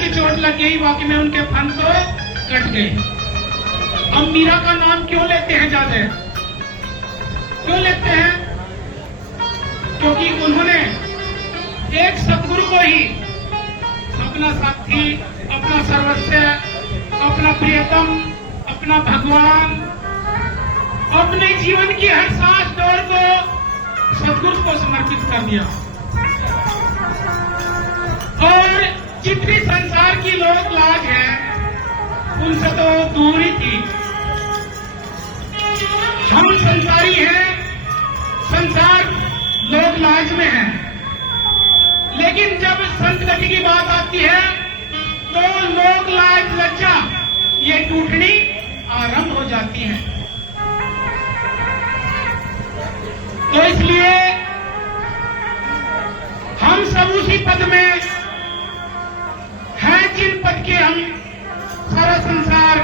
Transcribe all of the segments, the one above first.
की चोट लग गई, बाकी में उनके फन तो कट गए। अब मीरा का नाम क्यों लेते हैं ज्यादा? क्यों लेते हैं? क्योंकि उन्होंने एक सतगुरु को ही अपना साथी, अपना सर्वस्व, अपना प्रियतम, अपना भगवान, अपने जीवन की हर सांस दौड़ को सतगुरु को समर्पित कर दिया। और जितनी संसार की लोक लाज है उनसे तो दूर ही थी। हम संसारी हैं, संसार लोक लाज में है, लेकिन जब संत गति की बात आती है तो लोक लाज लज्जा ये टूटनी आरंभ हो जाती है। तो इसलिए हम सब उसी पद में हैं जिन पद के हम सारा संसार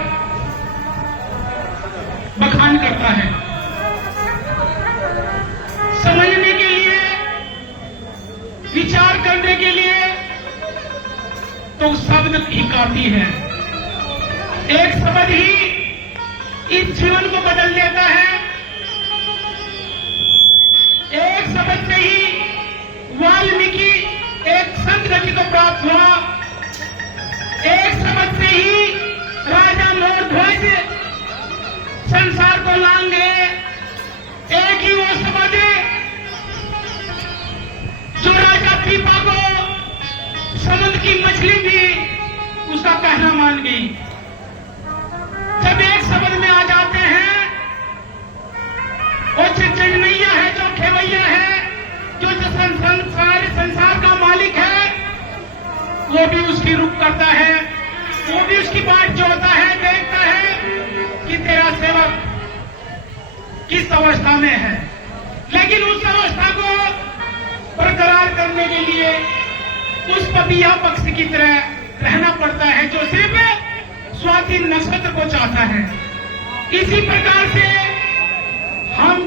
बखान करता है। समझने के लिए, विचार करने के लिए तो शब्द ही काफी है। एक शब्द ही इस जीवन को बदल देता है। एक शब्द से ही वाल्मीकि एक संत गति को प्राप्त हुआ। एक शब्द से ही राजा मोरध्वज संसार को लांग गए। एक ही वो शब्द जो राजा पीपा को समुद्र की मछली भी उसका कहना मान गई। जब एक शब्द में आ जाते हैं, वो चंचनैया है, जो खेवैया है, जो संसार का मालिक है, वो भी उसकी रुख करता है, वो भी उसकी बात जोड़ता है, देखता है कि तेरा सेवक किस अवस्था में है। लेकिन उस अवस्था को बरकरार करने के लिए उस पपिया पक्ष की तरह रहना पड़ता है जो सिर्फ स्वाति नक्षत्र को चाहता है। इसी प्रकार से हम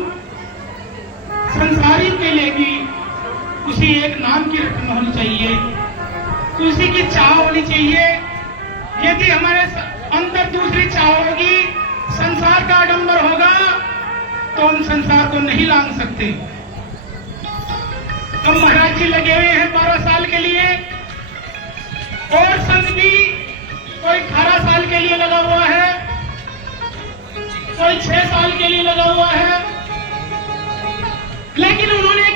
संसारी के लिए भी उसी एक नाम की रटना होनी चाहिए, उसी की चाह होनी चाहिए। यदि हमारे अंदर दूसरी चाह होगी, संसार का आडंबर होगा, तो हम संसार को नहीं लांग सकते। तो महाराज जी लगे हुए हैं 12 साल के लिए, और संत भी कोई 18 साल के लिए लगा हुआ है, कोई 6 साल के लिए लगा हुआ है। लेकिन उन्होंने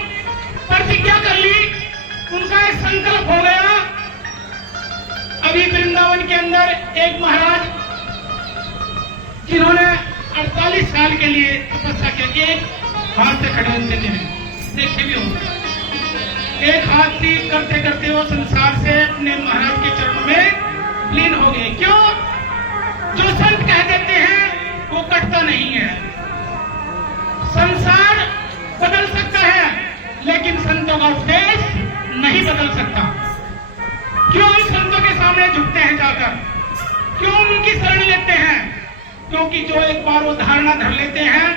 प्रतिज्ञा कर ली, उनका एक संकल्प हो गया। अभी वृंदावन के अंदर एक महाराज जिन्होंने 48 साल के लिए तपस्या की, एक हाथ से खड़े होते थे, देखे भी होंगे। एक हाथ से करते करते वो संसार से अपने महाराज के चरणों में लीन हो गए। क्यों? जो संत कह देते हैं वो कटता नहीं है। संसार बदल सकता है, लेकिन संतों का उपदेश नहीं बदल सकता। क्यों हम संतों के सामने झुकते हैं जाकर? क्यों उनकी शरण लेते हैं? क्योंकि जो एक बार वो धारणा धर लेते हैं,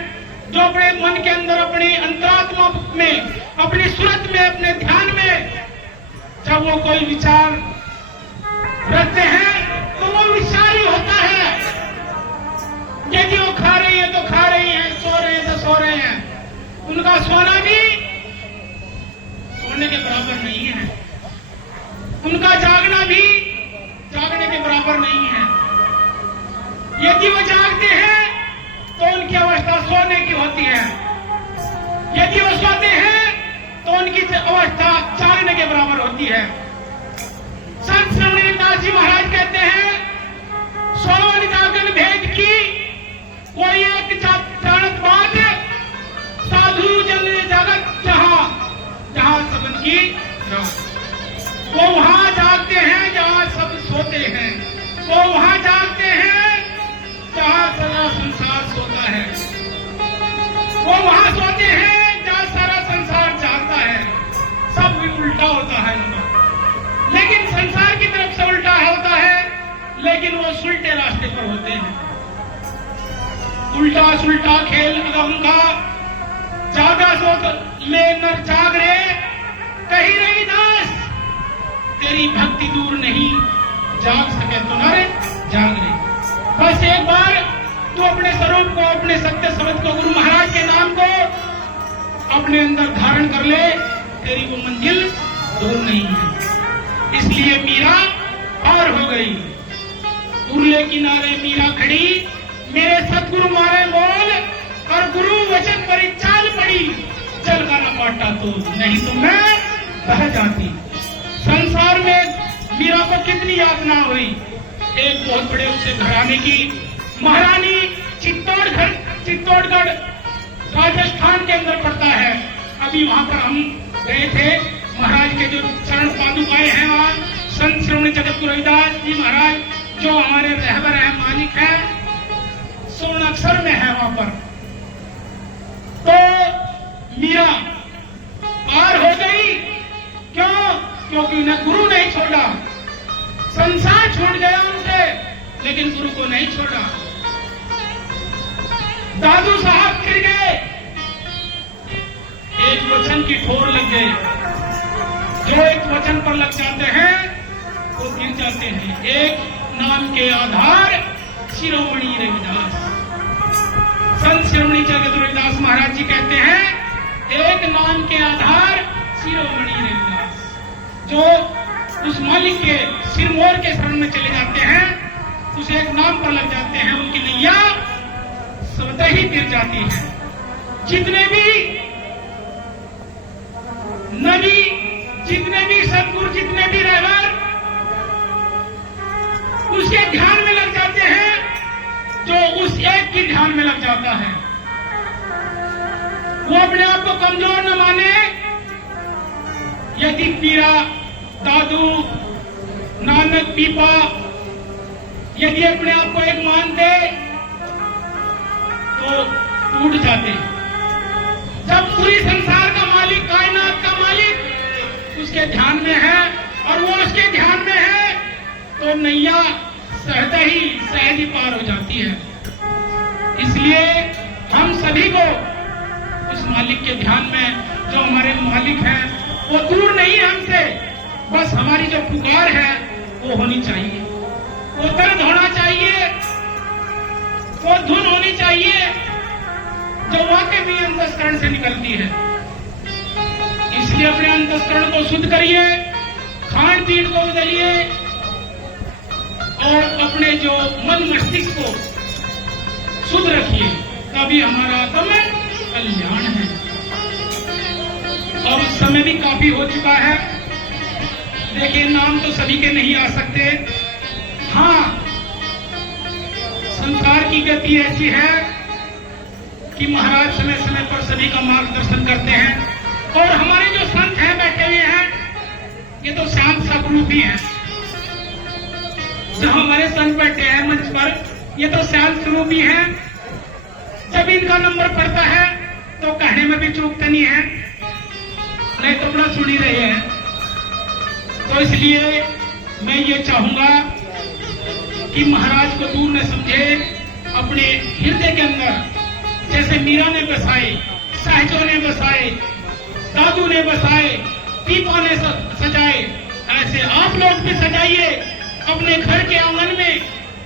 जो अपने मन के अंदर, अपनी अंतरात्मा में, अपनी सूरत में, अपने ध्यान में जब वो कोई विचार रखते हैं तो वो विचार ही होता है। यदि वो खा रही है तो खा रही है, सो रहे हैं तो सो रहे हैं, उनका सोना भी सोने के बराबर नहीं है, उनका जागना भी जागने के बराबर नहीं है। यदि वो जागते हैं तो उनकी अवस्था सोने की होती है, यदि वो सोते हैं तो उनकी अवस्था जागने के बराबर होती है। संत श्रवणदास जी महाराज कहते हैं, सोवन जागन भेद की कोई एक जानत बात, साधु जन जगत जहां जहां सबन की वो वहां जागते हैं जहां सब सोते हैं, वो वहां जागते हैं जहां सारा संसार सोता है, वो वहां सोते हैं जहां सारा संसार जागता है। सब भी उल्टा होता है उनका, लेकिन संसार की तरफ से उल्टा होता है, लेकिन वो सुलटे रास्ते पर होते हैं। उल्टा सुलटा खेल उनका, जागा सो ले नर जाग रे, कही रही दास तेरी भक्ति दूर नहीं, जाग सके तो नारे जाग रहे। बस एक बार तू अपने स्वरूप को, अपने सत्य शब्द को, गुरु महाराज के नाम को अपने अंदर धारण कर ले, तेरी वो मंजिल दूर नहीं है। इसलिए मीरा पार हो गई। उरले किनारे मीरा खड़ी, मेरे सतगुरु मारे मोल, और गुरु वचन पर चाल पड़ी, चल का न पाटा तो नहीं तो मैं बह जाती। संसार में मीरा को कितनी यातना हुई। एक बहुत बड़े उसे घराने की महारानी, चित्तौड़गढ़ राजस्थान के अंदर पड़ता है। अभी वहां पर हम गए थे। महाराज के जो चरण पादुकाएं हैं, वहां संत श्रवण जगत गुरु रविदास जी महाराज जो हमारे रहबर है, मालिक है, स्वर्ण अक्षर में है वहां पर। तो मीरा पार हो गई। क्यों? क्योंकि उन्हें गुरु नहीं छोड़ा। संसार छूट गया उनसे, लेकिन गुरु को नहीं छोड़ा। दादू साहब गिर गए, एक वचन की ठोर लग गई। जो एक वचन पर लग जाते हैं वो गिर जाते हैं। एक नाम के आधार शिरोमणि रविदास, संत शिरोमणि जगत रविदास महाराज जी कहते हैं, एक नाम के आधार शिरोमणि रविदास। जो उस मालिक के सिरमौर के शरण में चले जाते हैं, उस एक नाम पर लग जाते हैं, उनकी नैया स्वतः ही गिर जाती है। जितने भी नबी, जितने भी सतगुरु, जितने भी रहबर उसके ध्यान में लग जाते हैं, जो उस एक की ध्यान में लग जाता है, वो अपने आप को कमजोर न माने। यदि पीरा, दादू, नानक, पीपा यदि अपने आप को एक मानते तो टूट जाते। जब पूरी संसार का मालिक, कायनात का मालिक उसके ध्यान में है और वो उसके ध्यान में है, तो नैया सहज ही पार हो जाती है। इसलिए हम सभी को उस मालिक के ध्यान में, जो हमारे मालिक हैं, वो दूर नहीं है हमसे। बस हमारी जो पुकार है वो होनी चाहिए, वो दर्द होना चाहिए, वो धुन होनी चाहिए जो वाकई में अंतस्करण से निकलती है। इसलिए अपने अंतस्करण को शुद्ध करिए, खान पीन को बदलिए और अपने जो मन मस्तिष्क को शुद्ध रखिए, तभी हमारा आत्म कल्याण है। और उस समय भी काफी हो चुका है। देखिए, नाम तो सभी के नहीं आ सकते। हाँ, संसार की गति ऐसी है कि महाराज समय समय पर सभी का मार्गदर्शन करते हैं। और हमारे जो संत हैं बैठे हुए हैं, ये तो शांत स्वरूपी हैं। जो हमारे संत बैठे हैं मंच पर, ये तो शांत स्वरूपी हैं। जब इनका नंबर पड़ता है तो कहने में भी चूकते नहीं है, नहीं तो बड़ा सुन ही रहे हैं। तो इसलिए मैं ये चाहूंगा कि महाराज को दूर न समझे, अपने हृदय के अंदर जैसे मीरा ने बसाए, सहजों ने बसाए, दादू ने बसाए, पीपा ने सजाए, ऐसे आप लोग भी सजाइए। अपने घर के आंगन में,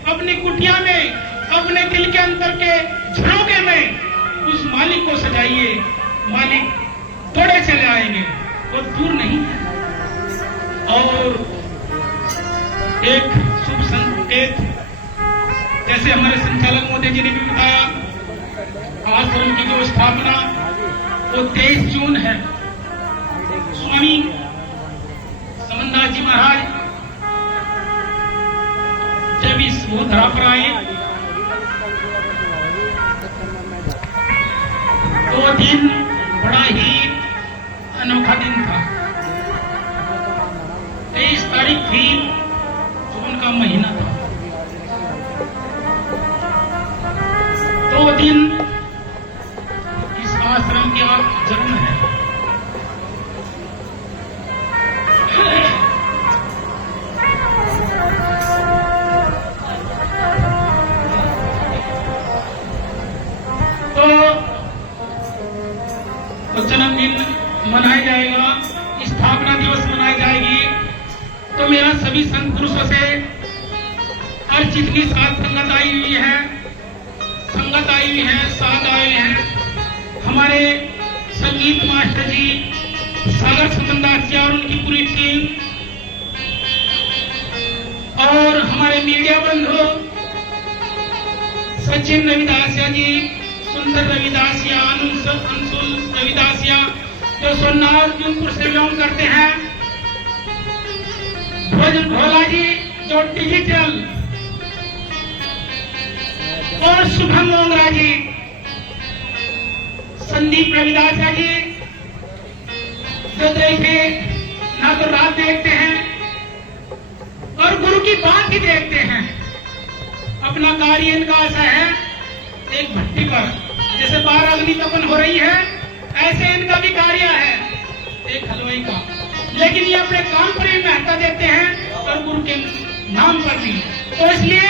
अपनी कुटिया में, अपने दिल के अंदर के झरोखे में उस मालिक को सजाइए। मालिक थोड़े चले आएंगे, वो दूर नहीं है। और एक शुभ संकेत, जैसे हमारे संचालक मोदी जी ने भी बताया, आश्रम की जो स्थापना वो 23 जून है। स्वामी समनदास जी महाराज जब इस धरा पर आए, वो दिन बड़ा ही अनोखा दिन था। 23 तारीख थी, जून का महीना था। दो दिन इस आश्रम के आप जन्म है। तो जन्मदिन मनाया जाएगा, स्थापना दिवस मनाई जाएगी। तो मेरा सभी संत पुरुषों से और जितनी साथ संगत आई हुई है, साथ आए हैं हमारे संगीत मास्टर जी सागर सुमनदासिया और उनकी पूरी टीम, और हमारे मीडिया बंधु सचिन रविदासिया जी, सुंदर रविदासिया, अंशुल रविदासिया जो सोनार जूनपुर से बिलोंग करते हैं, भोजन भोला जी जो डिजिटल, और शुभम मोंगरा जी, संदीप रविदासिया जी जो देखे ना तो रात देखते हैं और गुरु की बात ही देखते हैं। अपना कार्य इनका ऐसा है, एक भट्टी पर जैसे 12 अग्नि तपन हो रही है, ऐसे इनका भी कार्य है एक हलवाई का, लेकिन ये अपने काम पर ही महत्ता देते हैं और गुरु के नाम पर भी। तो इसलिए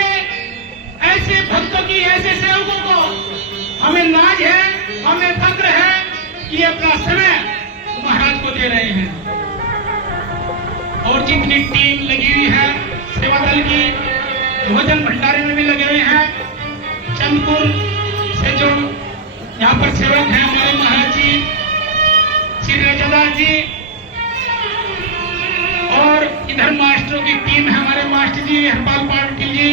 ऐसे भक्तों की, ऐसे सेवकों को हमें नाज है, हमें फक्र है कि अपना समय महाराज को दे रहे हैं। और जितनी टीम लगी हुई है सेवा दल की, भोजन भंडारे में भी लगे हुए हैं, चंदपुर से जो यहाँ पर सेवक हैं हमारे महाराज जी श्री रजादास जी, और इधर मास्टरों की टीम है, हमारे मास्टर जी हरपाल पाटिल जी,